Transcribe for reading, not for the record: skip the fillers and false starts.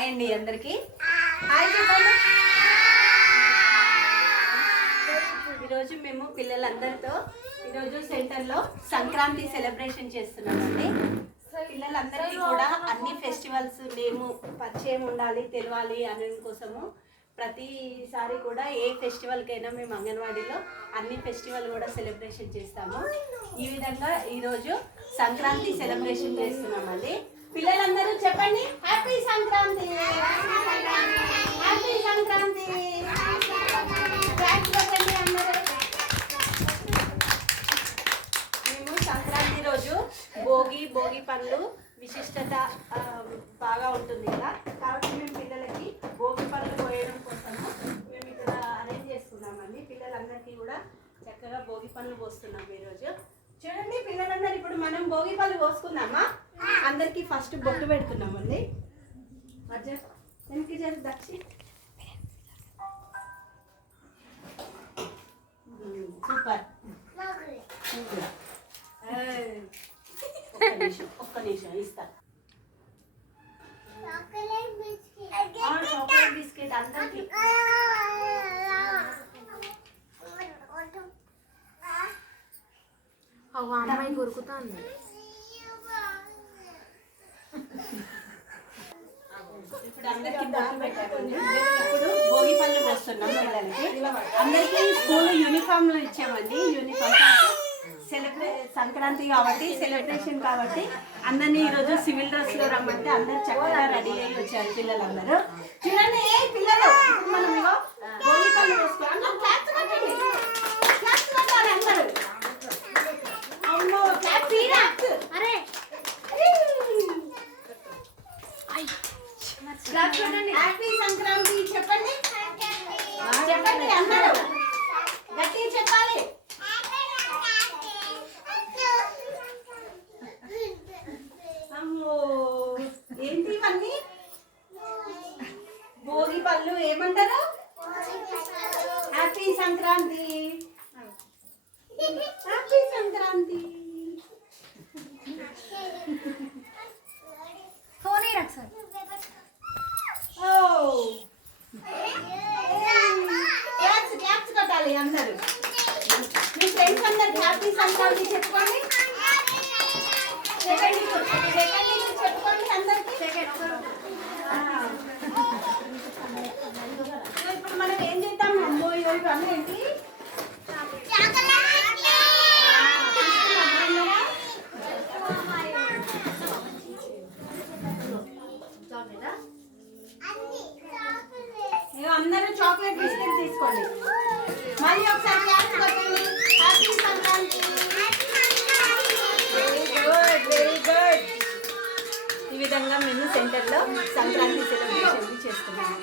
Hi అండి అందరికి. Hi చెప్పండి. ఈరోజు మేము పిల్లలందరితో ఈరోజు సెంటర్లో సంక్రాంతి సెలబ్రేషన్ చేస్తున్నామండి. పిల్లలందరికీ కూడా అన్ని ఫెస్టివల్స్ నేము పరిచయం ఉండాలి, తెలవాలి అనే కోసము ప్రతిసారి కూడా ఏ ఫెస్టివల్కైనా మేము అంగన్వాడీలో అన్ని ఫెస్టివల్ కూడా సెలబ్రేషన్ చేస్తాము. ఈ విధంగా ఈరోజు సంక్రాంతి సెలబ్రేషన్ చేస్తున్నామండి. పిల్లలందరూ చెప్పండి, హ్యాపీ సంక్రాంతి, హ్యాపీ సంక్రాంతి. మేము సంక్రాంతి రోజు భోగి పనులు విశిష్టత బాగా ఉంటుంది కదా, కాబట్టి మేము పిల్లలకి భోగి పనులు పోయడం కోసము మేము ఇక్కడ అరేంజ్ చేసుకున్నామండి. పిల్లలందరికీ కూడా చక్కగా భోగి పనులు పోస్తున్నాం ఈరోజు. చూడండి పిల్లలందరూ, ఇప్పుడు మనం భోగి పనులు పోసుకుందామా? అందరికీ ఫస్ట్ బొట్టు పెడుతున్నామండి. వెనక్కి చేసి దక్షి. సూపర్. ఒక్క నిమిషం ఇస్తా. చాక్లెట్ బిస్కెట్ అందరికి. అమ్మాయి కొరుకుతాంది. ఇప్పుడు అందరికి బొట్టు పెట్టండి. ఇప్పుడు భోగి పళ్ళు వస్తున్నాం పిల్లలకి. అందరికీ స్కూల్ యూనిఫామ్లు ఇచ్చామండి. యూనిఫామ్ సంక్రాంతి కాబట్టి, సెలబ్రేషన్ కాబట్టి అందరినీ ఈరోజు సివిల్ డ్రెస్ లో రమ్మంటే అందరు చక్కగా రెడీ అయ్యి వచ్చారు పిల్లలందరూ. చూడండి పిల్లలు, మనం ఇగో భోగి పళ్ళు వేసుకోవాలి. అందరూ అమ్మో హ్యాపీ సంక్రాంతి చెప్పండి, చెప్పండి అందరూ గట్టిగా చెప్పాలి. అమ్మో ఏంటి ఇవన్నీ? భోగి పళ్ళు ఏమంటారు? Happy Sankranti, happy Sankranti. Claps కొట్టాలి అందరూ. మీ ఫ్రెండ్స్ అందరికి హ్యాపీ సంక్రాంతి చెప్పుకోండి. చెప్పుకోండి అందరికి. ఇప్పుడు మనం ఏం చేద్దాం? అమ్మో ఇవన్నీ ఏంటి? అందరూ చాక్లెట్ బిస్కెట్ తీసుకోండి. మళ్ళీ ఒకసారి క్లాస్ కొట్టండి. Happy Sankranti. Very good, very good. ఈ విధంగా మేము సెంటర్లో సంక్రాంతి సెలబ్రేషన్ చేస్తున్నాము.